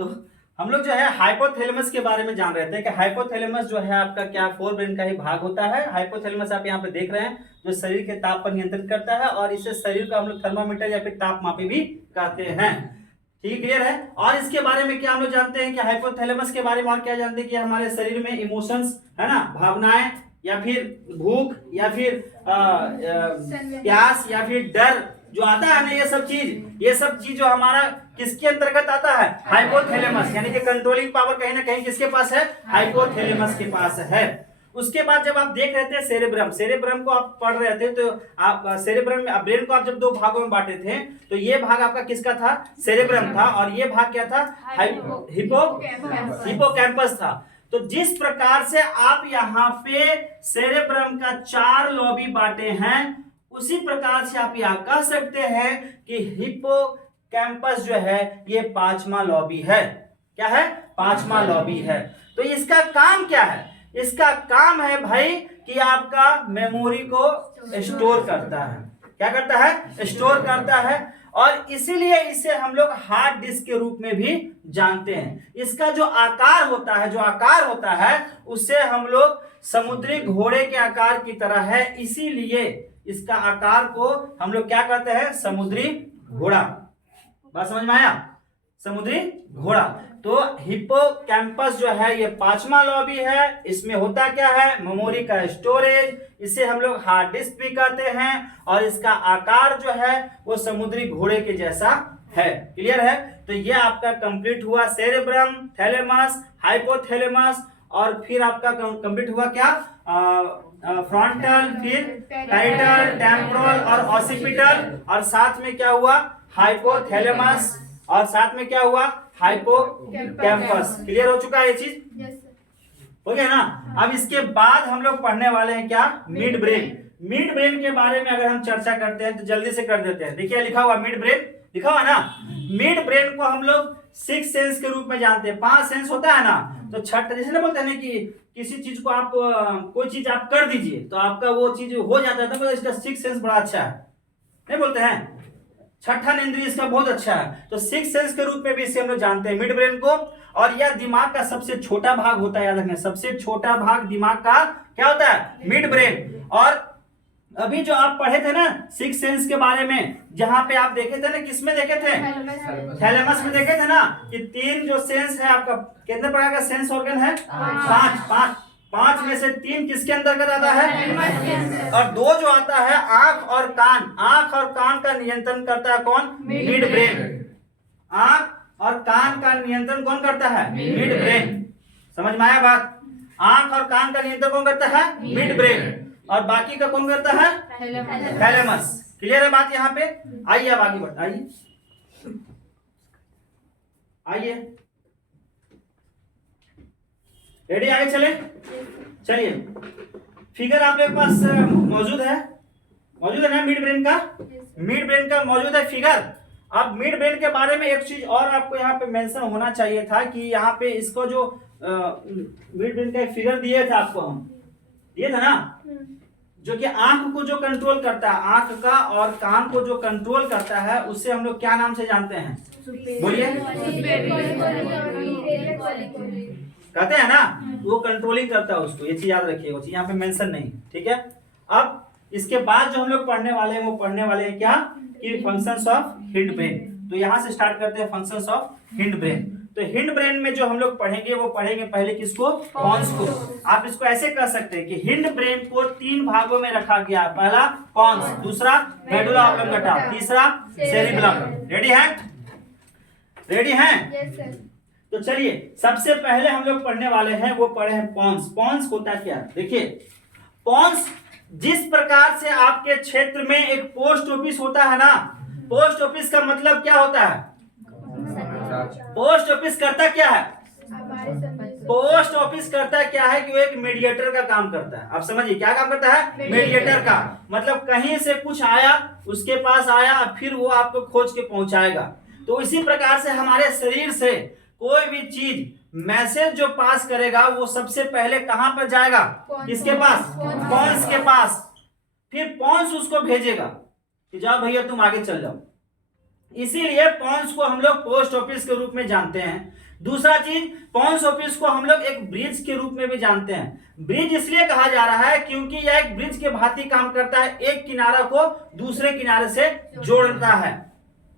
तो हम लोग जो है हाइपोथैलेमस के बारे में जान रहे थे कि हाइपोथैलेमस जो है आपका क्या फोर ब्रेन का ही भाग होता है। हाइपोथैलेमस आप यहाँ पे देख रहे हैं जो शरीर के ताप पर नियंत्रित करता है और इसे शरीर का हम लोग थर्मामीटर या फिर ताप मापी भी कहते हैं। ठीक, क्लियर है। और इसके बारे में क्या हम लोग जानते हैं कि हाइपोथैलेमस के बारे में और क्या जानते हैं कि हमारे शरीर में इमोशंस है ना, भावनाएं या फिर भूख या फिर प्यास या फिर डर जो आता है ना, ये सब चीज जो हमारा किसके अंतर्गत आता है, हाइपोथैलेमस, यानी कि कंट्रोलिंग पावर कहीं ना कहीं किसके पास है, हाइपोथैलेमस के पास है। उसके बाद जब आप देख रहे थे सेरेब्रम को आप पढ़ रहे थे तो आप सेरेब्रम में ब्रेन को आप जब दो भागों में बांटे थे तो ये भाग आपका किसका था, सेरेब्रम था, और ये भाग क्या था, हिपोकैम्पस था। तो जिस प्रकार से आप यहाँ पे सेरेब्रम का 4 लॉबी बांटे हैं उसी प्रकार से आप यह कह सकते हैं कि हिपोकैम्पस जो है ये 5वां लॉबी है। क्या है, 5वां लॉबी है। तो इसका काम क्या है, इसका काम है भाई कि आपका मेमोरी को स्टोर करता है। क्या करता है, स्टोर करता है, और इसीलिए इसे हम लोग हार्ड डिस्क के रूप में भी जानते हैं। इसका जो आकार होता है उससे हम लोग समुद्री घोड़े के आकार की तरह है, इसीलिए इसका आकार को हम लोग क्या कहते हैं, समुद्री घोड़ा। बात समझ में आया, समुद्री घोड़ा। तो हिपोकैम्पस जो है ये 5वां लॉबी है। इसमें होता क्या है, मेमोरी का स्टोरेज, इसे हम लोग हार्ड डिस्क भी कहते हैं, और इसका आकार जो है वो समुद्री घोड़े के जैसा है। क्लियर है। तो ये आपका कंप्लीट हुआ सेरेब्रम, थैलेमस, हाइपोथैलेमस, और फिर आपका कंप्लीट हुआ क्या, फ्रंटल, फिर पैराइटल, टेम्पोरल और ऑसिपिटल, और साथ में क्या हुआ, हाइपोथैलेमस, और साथ में क्या हुआ, हाइपोकैम्पस। क्लियर हो चुका है ये चीज, हो गया ना। अब इसके बाद हम लोग पढ़ने वाले हैं क्या, मिड ब्रेन। मिड ब्रेन के बारे में अगर हम चर्चा करते हैं तो जल्दी से कर देते हैं। देखिए लिखा हुआ मिड ब्रेन, लिखा हुआ ना। मिड ब्रेन को हम लोग 6 सेंस के रूप में जानते हैं। 5 सेंस होता है ना, तो छठ जैसे ना बोलते हैं ना कि किसी चीज को आप कोई चीज आप कर दीजिए तो आपका वो चीज हो जाता है, तो इसका 6 सेंस बड़ा अच्छा है, नहीं बोलते हैं, छठा इंद्रिय इसका बहुत अच्छा है। तो 6 सेंस के रूप में भी इसे हम लोग जानते हैं मिड ब्रेन को। और यह दिमाग का सबसे छोटा भाग होता है, याद रखना, सबसे छोटा भाग दिमाग का क्या होता है, मिड ब्रेन। और अभी जो आप पढ़े थे ना 6 सेंस के बारे में, जहां पे आप देखे थे ना, किसमें देखे थे, थैलेमस में देखे थे ना, कि 3 जो सेंस है आपका, कितने प्रकार का सेंस ऑर्गन है, 5 में से 3 किसके अंतर्गत आता है, और 2 जो आता है आंख और कान। आंख और कान का नियंत्रण करता है कौन, मिड ब्रेन। आंख और कान का नियंत्रण कौन करता है, मिड ब्रेन। समझ में आया बात, आंख और कान का नियंत्रण कौन करता है, मिड ब्रेन, और बाकी का कौन करता है, थैलेमस। क्लियर है बात यहाँ पे। आइए अब आगे बढ़, आइए रेडी, आगे चले। चलिए फिगर आप लोग के पास मौजूद है ना, मिड ब्रेन का मौजूद है फिगर। अब मिड ब्रेन के बारे में एक चीज और आपको यहाँ पे मेंशन होना चाहिए था कि यहाँ पे इसको जो मिड ब्रेन का फिगर दिए थे आपको, हम दिए थे ना, जो कि आंख को जो कंट्रोल करता है, आंख का और कान को जो कंट्रोल करता है, उससे हम लोग क्या नाम से जानते हैं, बोलिए, कहते हैं ना, वो कंट्रोलिंग करता है उसको। ये चीज याद रखिए, वो चीज यहाँ पे मेंशन नहीं, ठीक है। अब इसके बाद जो हम लोग पढ़ने वाले हैं वो पढ़ने वाले हैं क्या, कि फंक्शंस ऑफ हिंड ब्रेन। तो यहाँ से स्टार्ट करते हैं फंक्शंस ऑफ हिंड ब्रेन। तो हिंड ब्रेन में जो हम लोग पढ़ेंगे वो पढ़ेंगे पहले किसको, पॉन्स को। आप इसको ऐसे कह सकते हैं कि हिंड ब्रेन को 3 भागों में रखा गया, पहला पॉन्स, दूसरा मेडुला ऑब्लोंगेटा, तीसरा सेरिबेलम। रेडी हैं? तो चलिए सबसे पहले हम लोग पढ़ने वाले हैं वो पढ़े हैं पॉन्स। पॉन्स होता क्या, देखिए पॉन्स जिस प्रकार से आपके क्षेत्र में एक पोस्ट ऑफिस होता है ना, पोस्ट ऑफिस का मतलब क्या होता है, पोस्ट ऑफिस करता क्या है, पोस्ट ऑफिस करता क्या है कि वो एक मीडिएटर का काम करता है। आप समझिए क्या काम करता है, मीडिएटर का मतलब कहीं से कुछ आया, उसके पास आया, फिर वो आपको खोज के पहुंचाएगा। तो इसी प्रकार से हमारे शरीर से कोई भी चीज मैसेज जो पास करेगा वो सबसे पहले कहां पर जाएगा, किसके पास, पॉन्स के पास। फिर पॉन्स उसको भेजेगा कि जाओ भैया तुम आगे चल जाओ। इसीलिए पॉन्स को हम लोग पोस्ट ऑफिस के रूप में जानते हैं। दूसरा चीज, पॉन्स ऑफिस को हम लोग एक ब्रिज के रूप में भी जानते हैं। ब्रिज इसलिए कहा जा रहा है क्योंकि यह एक ब्रिज के भांति काम करता है, एक किनारा को दूसरे किनारे से जोड़ता है।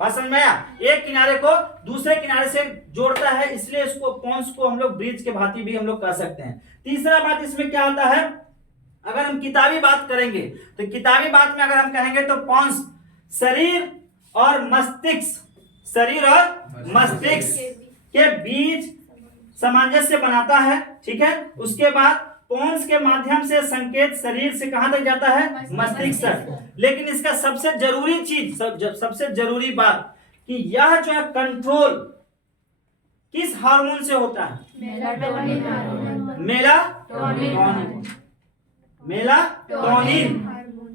बात समझ में आया? एक किनारे को दूसरे किनारे से जोड़ता है, इसलिए इसको पॉन्स को हम लोग ब्रिज के भांति भी हम लोग कह सकते हैं। तीसरा बात इसमें क्या आता है, अगर हम किताबी बात करेंगे तो किताबी बात में अगर हम कहेंगे तो पॉन्स शरीर और मस्तिष्क, शरीर और मस्तिष्क के बीच सामंजस्य बनाता है। ठीक है, उसके बाद पॉन्स के माध्यम से संकेत शरीर से कहां तक जाता है, मस्तिष्क तक। लेकिन इसका सबसे जरूरी चीज, सबसे जरूरी बात कि यह जो है कंट्रोल किस हार्मोन से होता है, मेलाटोनिन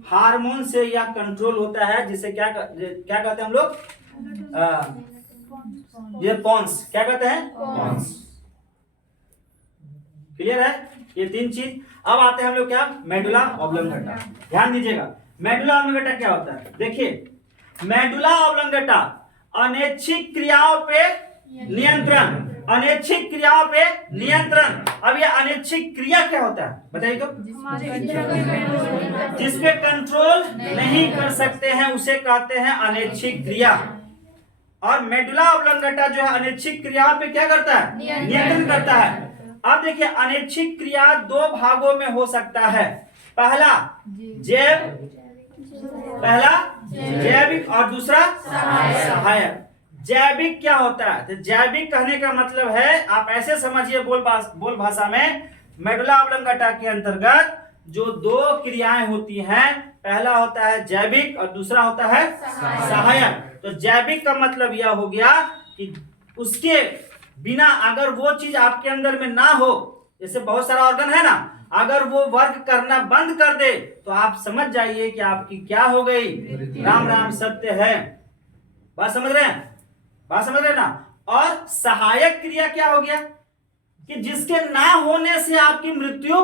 हार्मोन से यह कंट्रोल होता है, जिसे क्या कहते हैं हम लोग, ये पॉन्स, क्या कहते हैं, पॉन्स। क्लियर है ये तीन चीज। अब आते हैं हम लोग क्या, मेडुला ऑब्लंगेटा। ध्यान दीजिएगा, मेडुला ऑब्लंगेटा क्या होता है। देखिए, मेडुला ऑब्लंगेटा अनैच्छिक क्रियाओं पे नियंत्रण, अनैच्छिक क्रियाओं पे नियंत्रण। अब ये अनैच्छिक क्रिया क्या होता है बताइए तो, जिसपे कंट्रोल नहीं कर सकते हैं उसे कहते हैं अनैच्छिक क्रिया। और मेडुला ऑब्लंगेटा जो है अनैच्छिक क्रिया पे क्या करता है, नियंत्रण करता है। अब देखिए, अनैच्छिक क्रिया दो भागों में हो सकता है। पहला जैविक और दूसरा सहायक। जैविक क्या होता है, तो जैविक कहने का मतलब है, आप ऐसे समझिए बोल भाषा में, मेडुला ऑब्लंगेटा के अंतर्गत जो दो क्रियाएं होती हैं, पहला होता है जैविक और दूसरा होता है सहायक। तो जैविक का मतलब यह हो गया कि उसके बिना अगर वो चीज आपके अंदर में ना हो, जैसे बहुत सारा ऑर्गन है ना, अगर वो वर्क करना बंद कर दे तो आप समझ जाइए कि आपकी क्या हो गई, राम राम सत्य है। बात समझ रहे हैं, बात समझ रहे हैं ना। और सहायक क्रिया क्या हो गया कि जिसके ना होने से आपकी मृत्यु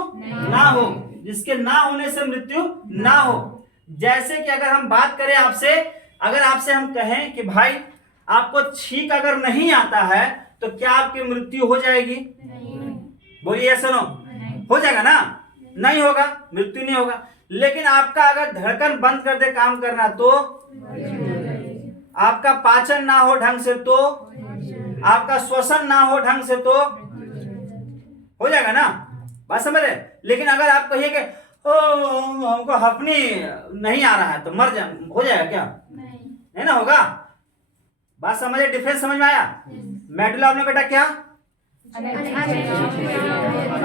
ना हो, जिसके ना होने से मृत्यु ना हो। जैसे कि अगर हम बात करें आपसे, अगर आपसे हम कहें कि भाई आपको छींक अगर नहीं आता है तो क्या आपकी मृत्यु हो जाएगी, बोलिए सुनो, हो जाएगा ना, नहीं होगा, मृत्यु नहीं होगा। लेकिन आपका अगर धड़कन बंद कर दे काम करना तो, आपका पाचन ना हो ढंग से तो, आपका श्वसन ना हो ढंग से तो हो जाएगा ना, बात समझ रहे। लेकिन अगर आप कहिए कि हमको हफनी नहीं आ रहा है तो मर जाए, हो जाएगा क्या, नहीं ना होगा। बात समझिए, डिफरेंस समझ में आया। मेडुला ऑब्लंगेटा क्या,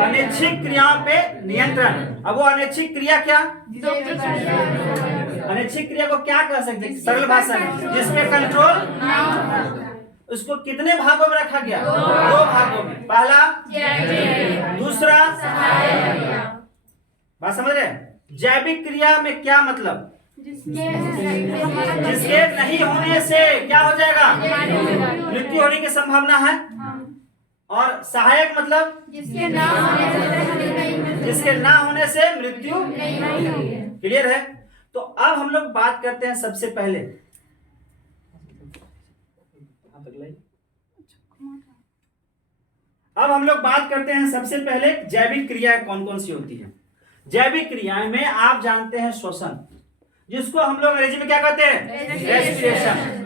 अनैच्छिक क्रियाओं पे नियंत्रण। अब वो अनैच्छिक क्रिया क्या, अनैच्छिक क्रिया को क्या कह सकते हैं सरल भाषा में, जिसपे कंट्रोल, उसको कितने भागों में रखा गया, दो भागों में, पहला दूसरा। बात समझ रहे। जैविक क्रिया में क्या मतलब, जिसके नहीं होने से क्या हो जाएगा, मृत्यु होने की संभावना है। और सहायक मतलब जिसके ना होने से मृत्यु। क्लियर है। तो अब हम लोग बात करते हैं सबसे पहले, अब हम लोग बात करते हैं सबसे पहले जैविक क्रियाएं कौन कौन सी होती है। जैविक क्रियाएं में आप जानते हैं श्वसन, जिसको हम लोग अंग्रेजी में क्या कहते हैं, रेस्पिरेशन।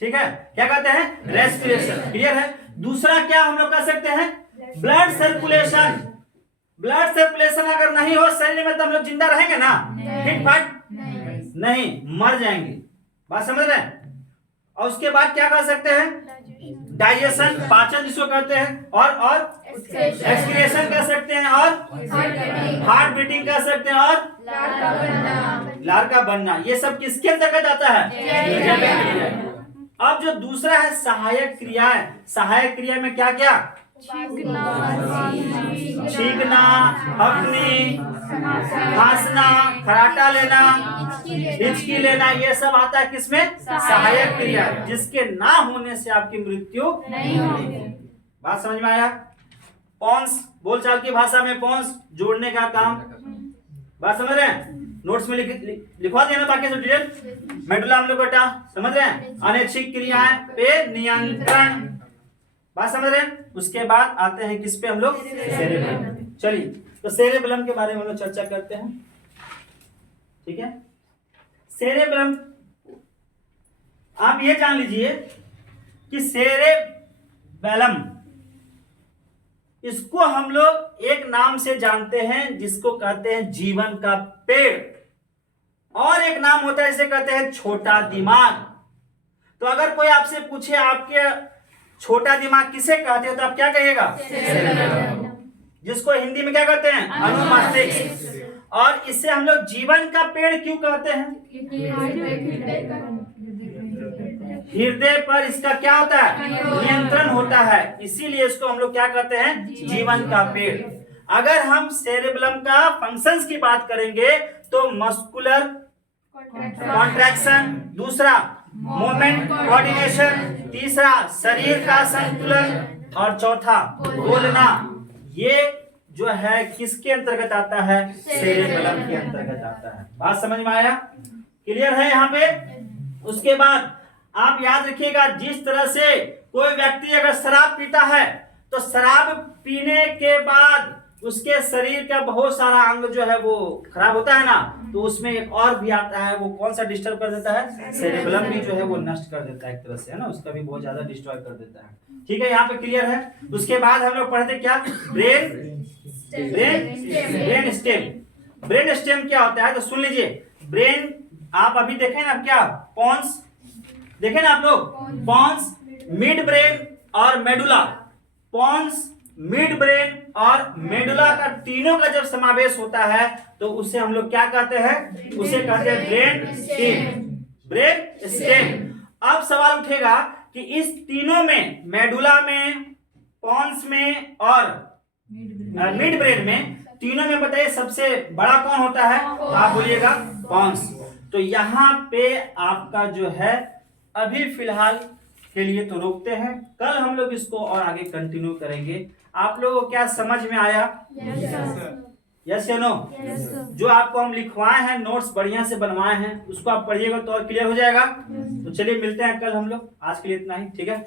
ठीक है, क्या कहते हैं, रेस्पिरेशन। क्लियर है। दूसरा क्या हम लोग कह सकते हैं, ब्लड सर्कुलेशन। ब्लड सर्कुलेशन अगर नहीं हो शरीर में तो हम लोग जिंदा रहेंगे ना, फिट फाट नहीं, मर जाएंगे। बात समझ रहे हैं। और उसके बाद क्या कह सकते हैं, डाइजेशन, पाचन जिसको कहते हैं, और एक्सक्रीशन कह सकते हैं, और हार्ट बीटिंग कह सकते हैं, और लार का बनना। ये सब किसके अंतर्गत आता है। अब जो दूसरा है सहायक क्रियाएं, सहायक क्रिया में क्या क्या, छींकना, हफनी, खांसना, खराटा लेना, हिचकी लेना, ये सब आता है किसमें, सहायक क्रिया, जिसके ना होने से आपकी मृत्यु नहीं होगी। बात समझ में आया। पॉन्स, बोलचाल की भाषा में पॉन्स जोड़ने का काम, बात समझ रहे हैं। नोट्स में लिखवा देना बाकी सब डिटेल। मेडुला हम लोग बेटा समझ रहे हैं, अनैच्छिक क्रियाएं पे नियंत्रण, बात समझ रहे हैं। उसके बाद आते हैं किस पे हम लोग, सेरेबेलम। चलिए तो सेरेबेलम के बारे में हम लोग चर्चा करते हैं, ठीक है। सेरेबेलम आप ये जान लीजिए कि सेरेबेलम इसको हम लोग एक नाम से जानते हैं जिसको कहते हैं जीवन का पेड़, और एक नाम होता है जिसे कहते हैं छोटा दिमाग। तो अगर कोई आपसे पूछे आपके छोटा दिमाग किसे कहते हैं तो आप क्या कहिएगा, जिसको हिंदी में क्या कहते हैं, अनुमस्तिष्क। और इससे हम लोग जीवन का पेड़ क्यों कहते हैं, हृदय पर इसका क्या होता है, नियंत्रण होता है, इसीलिए इसको हम लोग क्या कहते हैं, जीवन का पेड़। अगर हम सेरेबेलम का फंक्शंस की बात करेंगे तो मस्कुलर कॉन्ट्रैक्शन, दूसरा मोमेंट कोऑर्डिनेशन, तीसरा शरीर का संतुलन, और चौथा बोलना। ये जो है किसके अंतर्गत आता है, सेरेबेलम के अंतर्गत आता है। बात समझ में आया, क्लियर है यहाँ पे। उसके बाद आप याद रखिएगा, जिस तरह से कोई व्यक्ति अगर शराब पीता है तो शराब पीने के बाद उसके शरीर का बहुत सारा अंग जो है वो खराब होता है ना, तो उसमें एक और भी आता है, वो कौन सा डिस्टर्ब कर देता है, सेरेबेलम भी जो है वो नष्ट कर देता है एक तरह से, है ना, उसका भी बहुत ज्यादा डिस्ट्रॉय कर देता है। ठीक है, यहाँ पे क्लियर है। उसके बाद हम लोग पढ़ते क्या, ब्रेन स्टेम। ब्रेन स्टेम क्या होता है तो सुन लीजिए। ब्रेन आप अभी देखें ना, क्या पॉन्स देखें ना आप लोग, पॉन्स, मिड ब्रेन और मेडुला। पॉन्स, मिड ब्रेन और मेडुला का तीनों का जब समावेश होता है तो उसे हम लोग क्या कहते हैं, उसे कहते हैं ब्रेन स्टेम। Brain stem. अब सवाल उठेगा कि इस तीनों में, मेडुला में, पॉन्स में और मिड ब्रेन में, तीनों में बताइए सबसे बड़ा कौन होता है, आप बोलिएगा पॉन्स। तो यहाँ पे आपका जो है अभी फिलहाल के लिए तो रोकते हैं, कल हम लोग इसको और आगे कंटिन्यू करेंगे। आप लोगों को क्या समझ में आया, यस या नो? जो आपको हम लिखवाए हैं, नोट्स बढ़िया से बनवाए हैं, उसको आप पढ़िएगा तो और क्लियर हो जाएगा। तो चलिए मिलते हैं कल हम लोग, आज के लिए इतना ही, ठीक है।